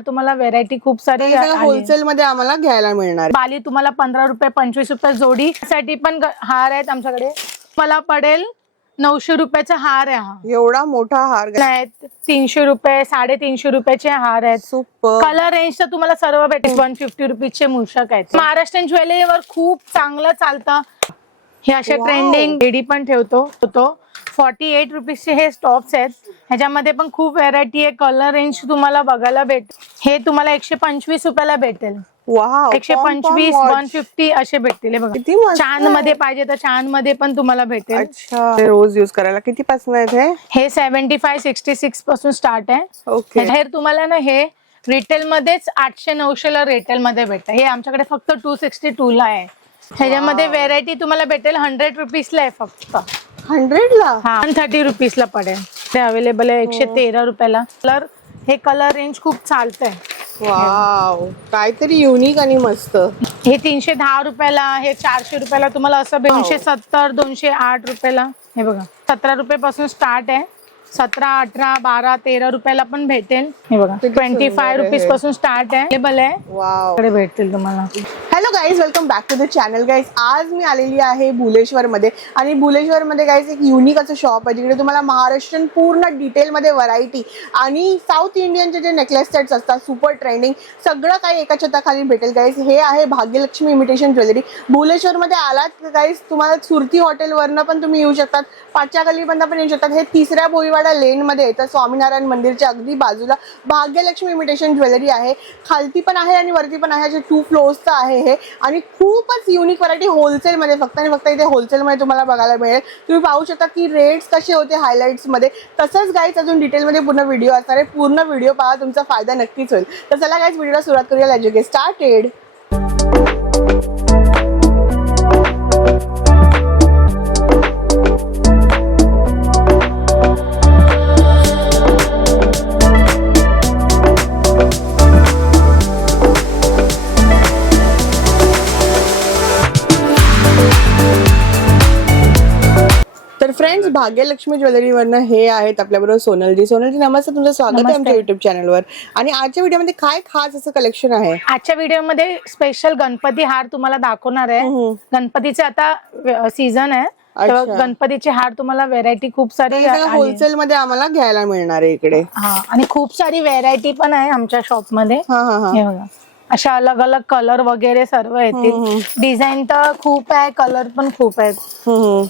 तुम्हाला व्हेरायटी खूप सारी होलसेल मध्ये आम्हाला घ्यायला मिळणार. बाली तुम्हाला 15 रुपये 25 रुपये जोडी साठी पण हार आहेत आमच्याकडे. मला पडेल 900 रुपयाचा हार आहे हा. एवढा मोठा हार आहेत 300 रुपये 350 रुपयाचे हार आहेत. सुपर. कलर रेंज तर तुम्हाला सर्व भेटेल. 150 रुपीजचे मूषक आहेत. महाराष्ट्रीयन ज्वेलरीवर खूप चांगलं चालतं. हे असे ट्रेंडिंग लेडी पण ठेवतो 48 रुपीजचे हे स्टॉप्स आहेत. ह्याच्यामध्ये पण खूप व्हेरायटी आहे. कलर रेंज तुम्हाला बघायला हे तुम्हाला 125 रुपयाला भेटेल. 125 150 असे भेटतील. बघा चांद मध्ये पाहिजे तर चांद मध्ये पण तुम्हाला भेटेल. अच्छा, रोज युज करायला किती पासून आहेत हे 75 66 पासून स्टार्ट आहे. ओके. तुम्हाला ना हे रिटेल मध्येच 800 900 ला रिटेल मध्ये भेटतं. हे आमच्याकडे फक्त 262 ला आहे. ह्याच्यामध्ये व्हेरायटी तुम्हाला भेटेल 100 रुपीजला आहे फक्त. 100 ला? 130 रुपीजला पडेल. ते अवेलेबल आहे 113 रुपयाला. हे कलर रेंज खूप चालतंय. वाव, काहीतरी युनिक आणि मस्त. हे 310 रुपयाला, हे 400 रुपयाला तुम्हाला असं 270 208 रुपयाला. हे बघा 17 रुपयापासून स्टार्ट आहे. 17 18 12 13 रुपयाला पण भेटेल. हे बघा 25 रुपीज पासून स्टार्ट आहे. वाव, भेटतील तुम्हाला. Hello guys, welcome back to the channel. Guys आज मी आलेली आहे भुलेश्वर मध्ये. आणि भुलेश्वर मध्ये गाईज एक युनिक असं शॉप आहे जिकडे तुम्हाला महाराष्ट्रीयन पूर्ण डिटेल मध्ये व्हरायटी आणि साऊथ इंडियनचे जे नेकलेस सेट्स असतात सुपर ट्रेंडिंग सगळं काही एका छताखाली भेटेल. गाईज हे आहे भाग्यलक्ष्मी इमिटेशन ज्वेलरी. भुलेश्वर मध्ये आलात गाईज तुम्हाला सुरती हॉटेल वरनं पण तुम्ही येऊ शकतात. पाचच्या गल्लीबंद पण येऊ शकतात. हे तिसऱ्या भोईवाडा लेन मध्ये येतं. स्वामीनारायण मंदिरच्या अगदी बाजूला भाग्यलक्ष्मी इमिटेशन ज्वेलरी आहे. खालती पण आहे आणि वरती पण आहे. 2 फ्लोर्सचं आहे हे. आणि खूपच युनिक व्हरायटी होलसेल मध्ये फक्त आणि फक्त इथे होलसेल मध्ये तुम्हाला बघायला मिळेल. तुम्ही पाहू शकता की रेट्स कसे होते हायलाइट्स मध्ये. तसंच गाईज अजून डिटेल मध्ये पूर्ण व्हिडिओ असणार आहे. पूर्ण व्हिडिओ पहा, तुमचा फायदा नक्कीच होईल. तर चला गाईज व्हिडिओला सुरुवात करूया. Let's get started. Friends, Bhagyalakshmi jewellery वरनं हे आहेत आपल्याबरोबर सोनलजी. सोनलजी नमस्ते, तुमचं स्वागत आहे आमच्या युट्यूब चॅनलवर. आणि आजच्या व्हिडिओमध्ये काय खास असं कलेक्शन आहे? आजच्या व्हिडिओमध्ये स्पेशल गणपती हार तुम्हाला दाखवणार आहे. गणपतीचे आता सीझन आहे. गणपतीचे हार तुम्हाला व्हेरायटी खूप सारी होलसेल मध्ये आम्हाला घ्यायला मिळणार आहे इकडे. आणि खूप सारी व्हेरायटी पण आहे आमच्या शॉप मध्ये. हे बघा अशा अलग अलग कलर वगैरे सर्व येतील. डिझाईन तर खूप आहे, कलर पण खूप आहेत.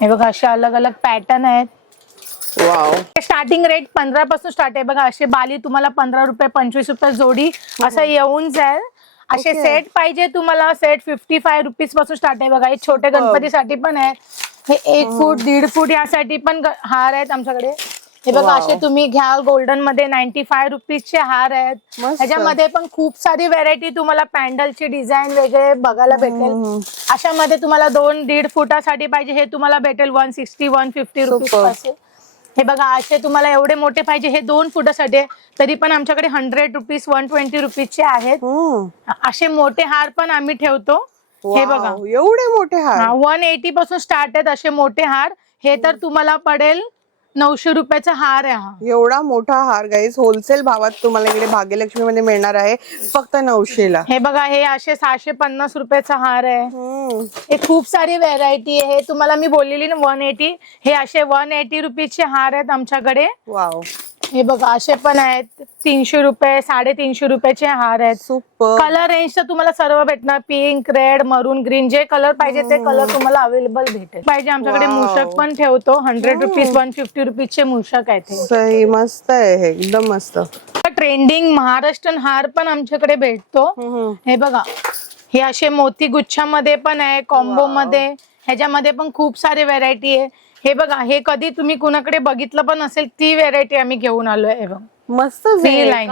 हे बघा असे अलग अलग पॅटर्न आहेत. स्टार्टिंग रेट 15 पासून स्टार्ट आहे. बघा असे बाली तुम्हाला 15 रुपये 25 रुपये जोडी असं येऊन जाईल. असे सेट पाहिजे तुम्हाला, सेट 55 रुपीज पासून स्टार्ट आहे. बघा हे छोटे गणपतीसाठी पण आहे. हे 1 फूट 1.5 फूट यासाठी पण हार आहेत आमच्याकडे. हे बघा असे तुम्ही घ्या गोल्डन मध्ये 95 रुपीजचे हार आहेत. ह्याच्यामध्ये पण खूप सारी व्हेरायटी तुम्हाला पॅन्डलची डिझाईन वेगळे बघायला भेटेल. अशामध्ये तुम्हाला 2-1.5 फुटासाठी पाहिजे हे तुम्हाला भेटेल 160 150 रुपीज. हे बघा असे तुम्हाला एवढे मोठे पाहिजे हे 2 फुटासाठी तरी पण आमच्याकडे 100 रुपीज 120 रुपीजचे आहेत. असे मोठे हार पण आम्ही ठेवतो. हे बघा एवढे मोठे हार 180 पासून स्टार्ट आहेत असे मोठे हार. हे तर तुम्हाला पडेल 900 रुपयाचा हार आहे हा. एवढा मोठा हार गाईज होलसेल भावात तुम्हाला इकडे भाग्यलक्ष्मी मध्ये मिळणार आहे फक्त 900 ला. हे बघा हे असे 650 रुपयाचा हार आहे. हे खूप सारी व्हेरायटी आहे. हे तुम्हाला मी बोललेली ना 180. हे असे 180 रुपीजचे हार आहेत आमच्याकडे. वाव, हे बघा असे पण आहेत 300 रुपये 350 रुपयाचे हार आहेत. सुपर. कलर रेंज तर तुम्हाला सर्व भेटणार. पिंक रेड मरून ग्रीन जे कलर पाहिजे ते कलर तुम्हाला अवेलेबल भेटेल. पाहिजे आमच्याकडे मूषक पण ठेवतो. 100 रुपीज 150 रुपीजचे मूषक आहेत. सही मस्त आहे हे, एकदम मस्त. ट्रेंडिंग महाराष्ट्रीयन हार पण आमच्याकडे भेटतो. हे बघा हे असे मोती गुच्छामध्ये पण आहे, कॉम्बो मध्ये. ह्याच्यामध्ये पण खूप सारे व्हेरायटी आहे. हे बघा हे कधी तुम्ही कुणाकडे बघितलं पण असेल ती व्हेरायटी आम्ही घेऊन आलोय. मस्त लाईन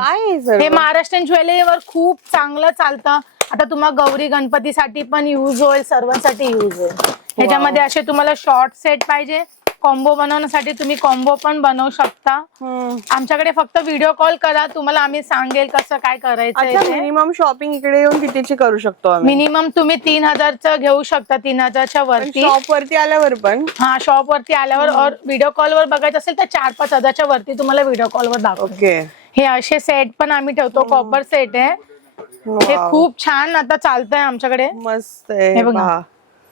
हे महाराष्ट्रीयन ज्वेलरीवर खूप चांगलं चालतं. आता तुम्हाला गौरी गणपतीसाठी पण युज होईल, सर्वांसाठी युज होईल. ह्याच्यामध्ये असे तुम्हाला शॉर्ट सेट पाहिजे कॉम्बो बनवण्यासाठी तुम्ही कॉम्बो पण बनवू शकता. आमच्याकडे फक्त व्हिडिओ कॉल करा, तुम्हाला आम्ही सांगेल कसं काय करायचं. मिनिमम शॉपिंग इकडे येऊन कितीची करू शकतो? मिनिमम तुम्ही 3000चं घेऊ शकता. 3000च्या वरती. शॉप वरती आल्यावर पण? हा शॉप वरती आल्यावर. और व्हिडिओ कॉल वर बघायचं असेल तर 4-5 हजारच्या वरती तुम्हाला व्हिडिओ कॉल वर दाखवतो. हे असे सेट पण आम्ही ठेवतो, कॉपर सेट आहे हे, खूप छान आता चालतंय आमच्याकडे, मस्त हे आहे बघा. पहा.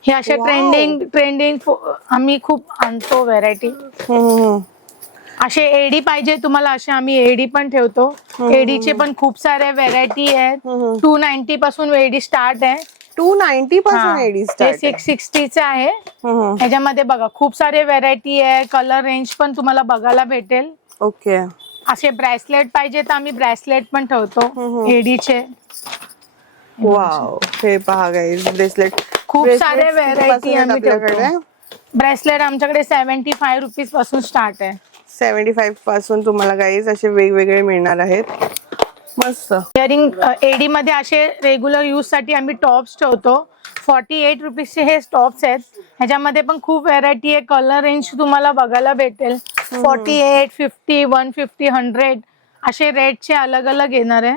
हे असे ट्रेंडिंग आम्ही खूप आणतो व्हेरायटी. असे एडी पाहिजे तुम्हाला, असे आम्ही एडी पण ठेवतो. एडीचे पण खूप सारे व्हेरायटी आहेत. 290 पासून एडी स्टार्ट आहे. 290 पासून एडी स्टार्ट, 660 आहे. ह्याच्यामध्ये बघा खूप सारे व्हेरायटी आहे, कलर रेंज पण तुम्हाला बघायला भेटेल. ओके. असे ब्रेसलेट पाहिजे तर आम्ही ब्रेसलेट पण ठेवतो एडीचे. वाव, हे पहा गाईज ब्रेसलेट, खूप सारे व्हेरायटी आम्ही ठेवतो. ब्रेसलेट आमच्याकडे 75 रुपीज पासून स्टार्ट आहे. 75 पासून तुम्हाला गाईज असे वेगवेगळे मिळणार आहेत. मस्त. इयरिंग एडी मध्ये असे रेग्युलर यूज साठी आम्ही टॉप्स ठेवतो. 48 रुपीजचे हे टॉप्स आहेत. ह्याच्यामध्ये पण खूप व्हेरायटी आहे, कलर रेंज तुम्हाला बघायला भेटेल. 48, 50, 150, 100 असे रेटचे अलग अलग येणार आहे.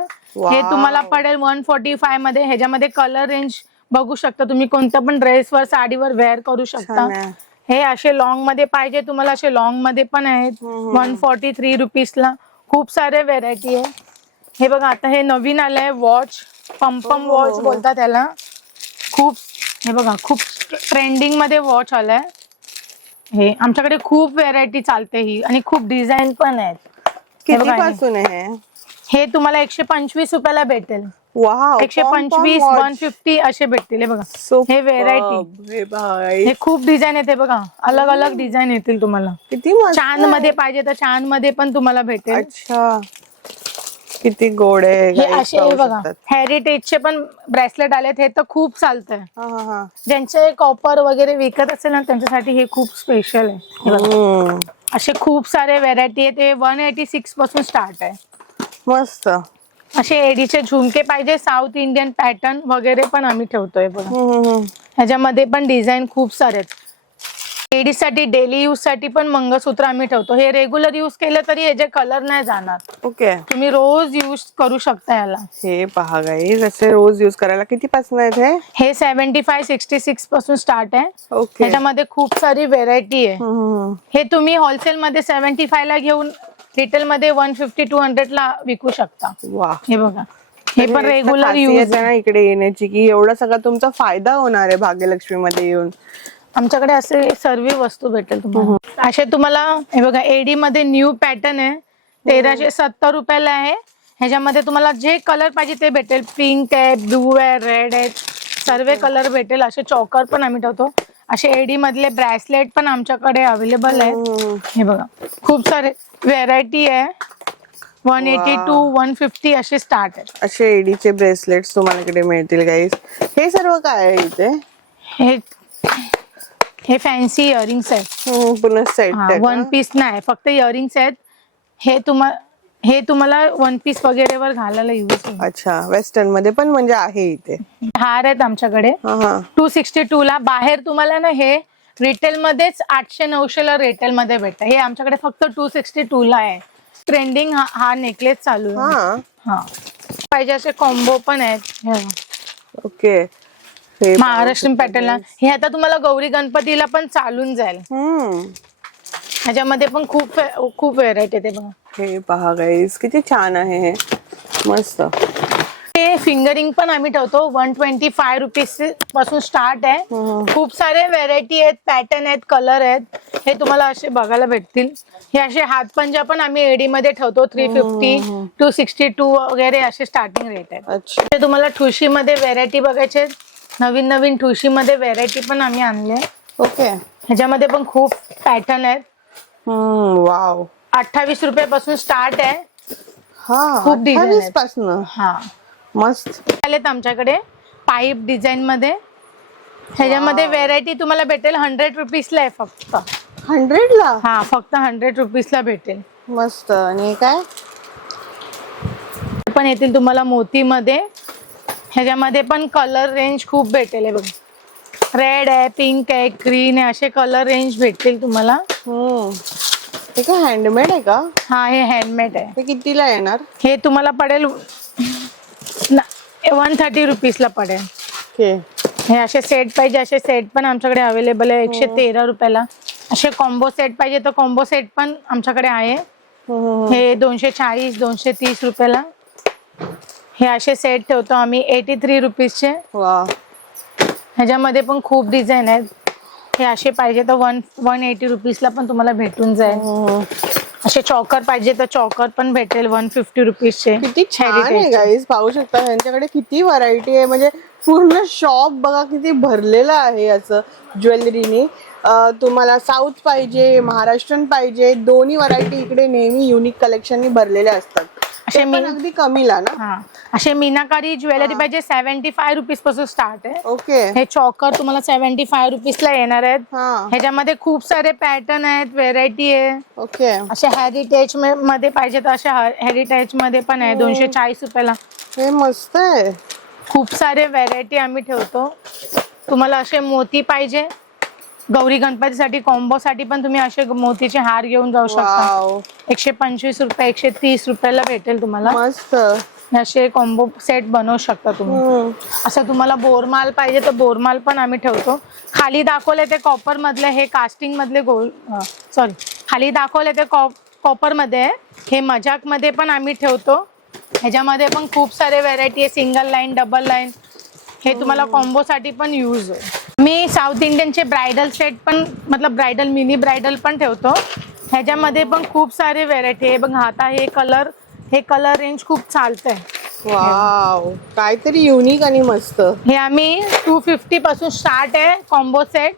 हे तुम्हाला पडेल 145 मध्ये. ह्याच्यामध्ये कलर रेंज बघू शकता तुम्ही, कोणत्या पण ड्रेसवर साडीवर वेअर करू शकता. हे असे लॉंग मध्ये पाहिजे तुम्हाला, असे लॉंग मध्ये पण आहेत 143 रुपीजला. खूप सारे व्हेरायटी आहे. हे बघा आता हे नवीन आलंय वॉच, पम्पम वॉच बोलतात त्याला. खूप, हे बघा खूप ट्रेंडिंग मध्ये वॉच आलाय. हे आमच्याकडे खूप व्हेरायटी चालते ही, आणि खूप डिझाईन पण आहेत. किती पासून आहे हे तुम्हाला 125 रुपयाला भेटेल. वाव, 125, 150 असे भेटतील. हे बघा हे व्हेरायटी, हे खूप डिझाईन येते बघा, अलग अलग डिझाईन येतील तुम्हाला. किती चांद मध्ये पाहिजे तर चांद मध्ये पण तुम्हाला भेटेल. अच्छा, किती गोड आहे. हे असे हे बघा हेरिटेजचे पण ब्रेसलेट आलेत. हे तर खूप चालतंय. ज्यांचे कॉपर वगैरे विकत असेल ना त्यांच्यासाठी हे खूप स्पेशल आहे. असे खूप सारे व्हेरायटी आहेत. ते 186 पासून स्टार्ट आहे. मस्त. असे एडीचे झुमके पाहिजे, साऊथ इंडियन पॅटर्न वगैरे पण आम्ही ठेवतोय बघा. ह्याच्यामध्ये पण डिझाईन खूप सारे आहेत. लेडीज साठी डेली यूज साठी पण मंगळसूत्र आम्ही ठेवतो. हे रेग्युलर यूज केलं तरी याचे कलर नाही जाणार. ओके, तुम्ही रोज यूज करू शकता याला. हे पहा गाईज, असे रोज यूज करायला. किती पासून आहे हे? 75, 66 पासून स्टार्ट आहे. ओके. ह्याच्यामध्ये खूप सारी व्हेरायटी आहे. हे तुम्ही होलसेल मध्ये 75 ला घेऊन रिटेल मध्ये 150, 200 ला विकू शकता. वा, हे बघा हे पण रेग्युलर यूज आहे इकडे येण्याची, की एवढा सगळा तुमचा फायदा होणार आहे भाग्यलक्ष्मी मध्ये येऊन. आमच्याकडे असे सर्व वस्तू भेटेल तुम्हाला. असे तुम्हाला हे बघा एडी मध्ये न्यू पॅटर्न आहे, 1370 रुपयाला आहे. ह्याच्यामध्ये तुम्हाला जे कलर पाहिजे ते भेटेल. पिंक आहे, ब्लू आहे, रेड आहे, सर्व कलर भेटेल. असे चॉकर पण आम्ही ठेवतो. असे एडी मधले ब्रेसलेट पण आमच्याकडे अवेलेबल आहे. हे बघा खूप सारे व्हेरायटी आहे. 180 to 150 असे स्टार्ट आहे. असे एडीचे ब्रेसलेट्स तुम्हाला इकडे मिळतील गाईज. हे सर्व काय आहे इथे? हे फॅन्सी इयरिंग्स आहेत. पूर्ण सेट, वन पीस नाही, फक्त इयरिंग्स आहेत. हे तुम्हाला वन पीस वगैरे वर घालायला यूज. अच्छा, वेस्टर्न मध्ये पण म्हणजे आहे इथे. हार आहेत आमच्याकडे 262 ला. बाहेर तुम्हाला ना हे रिटेल मध्येच 800-900 ला रिटेल मध्ये भेटतं. हे आमच्याकडे फक्त 262 ला आहे. ट्रेंडिंग हा नेकलेस चालू आहे. हा पाहिजे असे कॉम्बो पण आहेत. ओके, महाराष्ट्रीयन पॅटर्नला. हे आता तुम्हाला गौरी गणपतीला पण चालून जाईल. ह्याच्यामध्ये पण खूप खूप व्हेरायटी आहे. बघा हे पहा गाईज, किती छान आहे हे. मस्त. हे फिंगरिंग पण आम्ही ठेवतो. 125 रुपीज पासून स्टार्ट आहे. खूप सारे व्हेरायटी आहेत, पॅटर्न आहेत, कलर आहेत. हे तुम्हाला असे बघायला भेटतील. हे असे हातपंजा पण आम्ही एडी मध्ये ठेवतो. 350 to 62 वगैरे असे स्टार्टिंग रेट आहेत. ते तुम्हाला ठुशी मध्ये व्हेरायटी बघायचे. नवीन नवीन ठुशी मध्ये व्हेरायटी पण आम्ही आणले. ओके, ह्याच्यामध्ये पण खूप पॅटर्न आहेत. वाव, 28 रुपयापासून स्टार्ट आहे. खूप डिझाईन पासून. हा मस्त आलेत आमच्याकडे पाईप डिझाईन मध्ये. ह्याच्यामध्ये व्हेरायटी तुम्हाला भेटेल 100 रुपीजला आहे फक्त. 100 ला? हा, फक्त 100 रुपीजला भेटेल. मस्त. आणि काय पण येतील तुम्हाला मोती मध्ये. ह्याच्यामध्ये पण कलर रेंज खूप भेटेल. बघ, रेड आहे, पिंक आहे, ग्रीन आहे, असे कलर रेंज भेटतील तुम्हाला. हे काय हँडमेड आहे का? हा, हे हँडमेड आहे. हे कितीला येणार? हे तुम्हाला पडेल 130 रुपीजला पडेल. हे असे सेट पाहिजे असे सेट पण आमच्याकडे अवेलेबल आहे 113 रुपयाला. असे कॉम्बो सेट पाहिजे तर कॉम्बो सेट पण आमच्याकडे आहे. हे 240 230 रुपयाला. हे असे सेट ठेवतो आम्ही 83 रुपीजचे. वा, ह्याच्यामध्ये पण खूप डिझाईन आहेत. हे असे पाहिजे तर 180 रुपीजला पण तुम्हाला भेटून जाईल. असे चॉकर पाहिजे तर चॉकर पण भेटेल 150 रुपीजचे. किती छान आहे गाईज, पाहू शकता यांच्याकडे किती व्हरायटी आहे. म्हणजे पूर्ण शॉप बघा किती भरलेलं आहे असं ज्वेलरीने. तुम्हाला साऊथ पाहिजे, महाराष्ट्रीयन पाहिजे, दोन्ही व्हरायटी इकडे नेहमी युनिक कलेक्शननी भरलेल्या असतात. असे पण अगदी कमीला ना. असे मीनाकारी ज्वेलरी पाहिजे 75 रुपीज पासून स्टार्ट आहे. ओके. हे चॉकर तुम्हाला 75 रुपीजला येणार आहेत. ह्याच्यामध्ये खूप सारे पॅटर्न आहेत, व्हेरायटी आहे. ओके. असे हेरिटेज मध्ये पाहिजे तर असे हेरिटेज मध्ये पण आहे 240 रुपयाला. हे मस्त आहे. खूप सारे व्हेरायटी आम्ही ठेवतो. तुम्हाला असे मोती पाहिजे गौरी गणपतीसाठी कॉम्बो साठी पण तुम्ही असे मोतीचे हार घेऊन जाऊ शकता. 125 रुपये 130 रुपयाला भेटेल तुम्हाला. मस्त असे कॉम्बो सेट बनवू शकता तुम्ही. असं तुम्हाला बोरमाल पाहिजे तर बोरमाल पण आम्ही ठेवतो. खाली दाखवले ते कॉपर मधले, हे कास्टिंग मधले खाली दाखवले ते कॉपर मध्ये. हे मजाक मध्ये पण आम्ही ठेवतो. ह्याच्यामध्ये पण खूप सारे व्हेरायटी आहे, सिंगल लाईन डबल लाईन. हे तुम्हाला कॉम्बो साठी पण यूज होईल. मी साऊथ इंडियनचे ब्रायडल सेट पण मतलब ब्रायडल मिनी ब्रायडल पण ठेवतो. ह्याच्यामध्ये पण खूप सारे व्हेरायटी आहे. बघा आता हे कलर रेंज खूप चालतंय. वाव, काहीतरी युनिक आणि मस्त. हे आम्ही 250 पासून स्टार्ट आहे कॉम्बो सेट.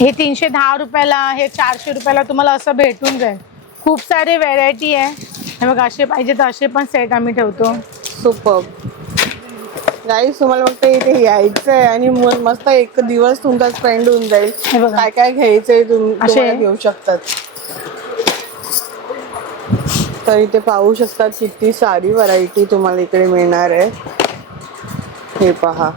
हे 310 रुपयाला, हे 400 रुपयाला तुम्हाला असं भेटून जाईल. खूप सारे व्हेरायटी आहे. हे बघा असे पाहिजे तर असे पण सेट आम्ही ठेवतो. सुपर गाईस, तुम्हाला फक्त इथे यायचंय आणि मस्त एक दिवस तुमचा स्पेंड होऊन जाईल. काय काय घ्यायचंय तुम्ही घेऊ शकतात. तर इथे पाहू शकतात किती सारी व्हरायटी तुम्हाला इकडे मिळणार आहे. हे पहा,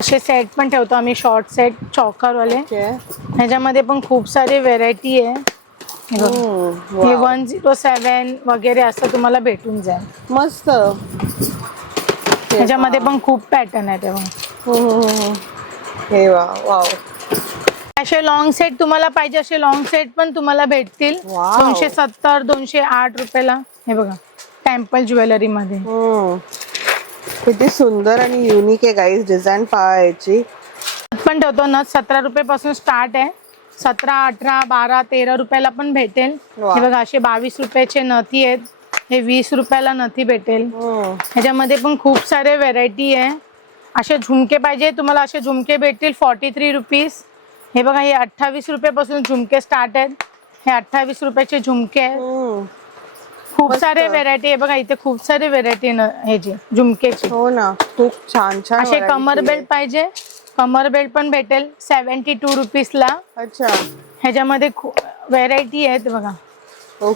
असे सेट पण ठेवतो आम्ही, शॉर्ट सेट चॉकर वाले. ह्याच्यामध्ये पण खूप सारी व्हेरायटी आहे. हे 107 वगैरे असं तुम्हाला भेटून जाईल. मस्त. ह्याच्यामध्ये पण खूप पॅटर्न आहे तेव्हा. हे वाव. असे लॉंग सेट तुम्हाला पाहिजे, असे लॉंग सेट पण तुम्हाला भेटतील 270 208 रुपयाला. हे बघा टेम्पल ज्वेलरी मध्ये. किती सुंदर आणि युनिक आहे गाईज. डिझाईन पाहायची पण ठेवतो ना. 17 रुपये पासून स्टार्ट आहे. 17 18 12 13 रुपयाला पण भेटेल. हे बघा असे 22 रुपयाचे नथी आहेत. हे 20 रुपयाला नथी भेटेल. ह्याच्यामध्ये पण खूप सारे व्हेरायटी आहे. असे झुमके पाहिजे तुम्हाला, असे झुमके भेटतील 43 रुपीज. हे बघा हे 28 रुपयापासून झुमके स्टार्ट आहेत. हे 28 रुपयाचे झुमके आहेत. खूप सारे व्हेरायटी आहे. बघा इथे खूप सारे व्हेरायटी ह्याची झुमकेची. हो ना, खूप छान छान. असे कमर बेल्ट पाहिजे, कमर बेल्ट पण भेटेल 72 रुपीजला. अच्छा. ह्याच्यामध्ये व्हेरायटी आहेत बघा.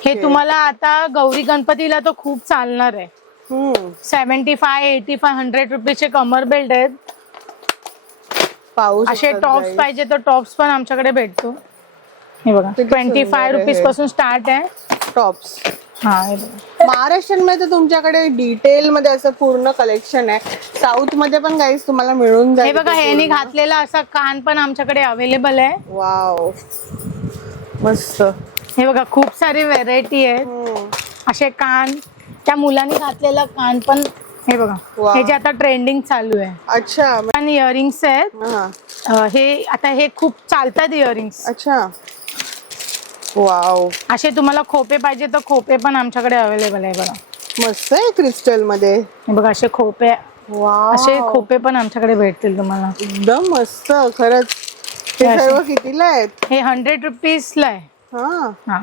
हे तुम्हाला आता गौरी गणपतीला तर खूप चालणार आहे. 75 85 100 रुपीजचे कमर बेल्ट आहेत. असे टॉप्स पाहिजे तर टॉप्स पण आमच्याकडे भेटतो. हे बघा 25 रुपीज पासून स्टार्ट आहे टॉप्स. महाराष्ट्र मध्ये तुमच्याकडे डिटेल मध्ये असं पूर्ण कलेक्शन आहे. साऊथ मध्ये पण गाईस तुम्हाला मिळून जाईल. हे बघा ह्यानी घातलेला असा कान पण आमच्याकडे अवेलेबल आहे. वाव, मस्त. हे बघा खूप सारी व्हेरायटी आहे. असे कान, त्या मुलांनी घातलेला कान पण. हे बघा हे जे आता ट्रेंडिंग चालू आहे. अच्छा. इयरिंग्स आहेत. हे आता हे खूप चालतात इयरिंग्स. अच्छा. वाव. असे तुम्हाला खोपे पाहिजे तर खोपे पण आमच्याकडे अवेलेबल आहे. बघा मस्त आहे क्रिस्टल मध्ये. हे बघा असे खोपे, असे खोपे पण आमच्याकडे भेटतील तुम्हाला. एकदम मस्त खरंच. हे सर्व कितीला आहेत? हे 100 रुपीजला आहे.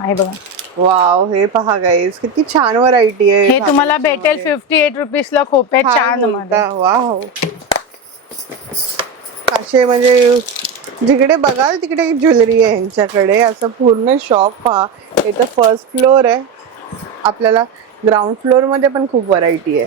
हे बघा. वाव, हे पहा गाईस किती छान व्हरायटी आहे. हे तुम्हाला भेटेल 58 रुपीजला खोपे छान मध्ये. वाव. असे म्हणजे जिकडे बघाल तिकडे ज्वेलरी आहे यांच्याकडे. असं पूर्ण शॉप पहा. इथं फर्स्ट फ्लोर आहे. आपल्याला ग्राउंड फ्लोर मध्ये पण खूप व्हरायटी आहे.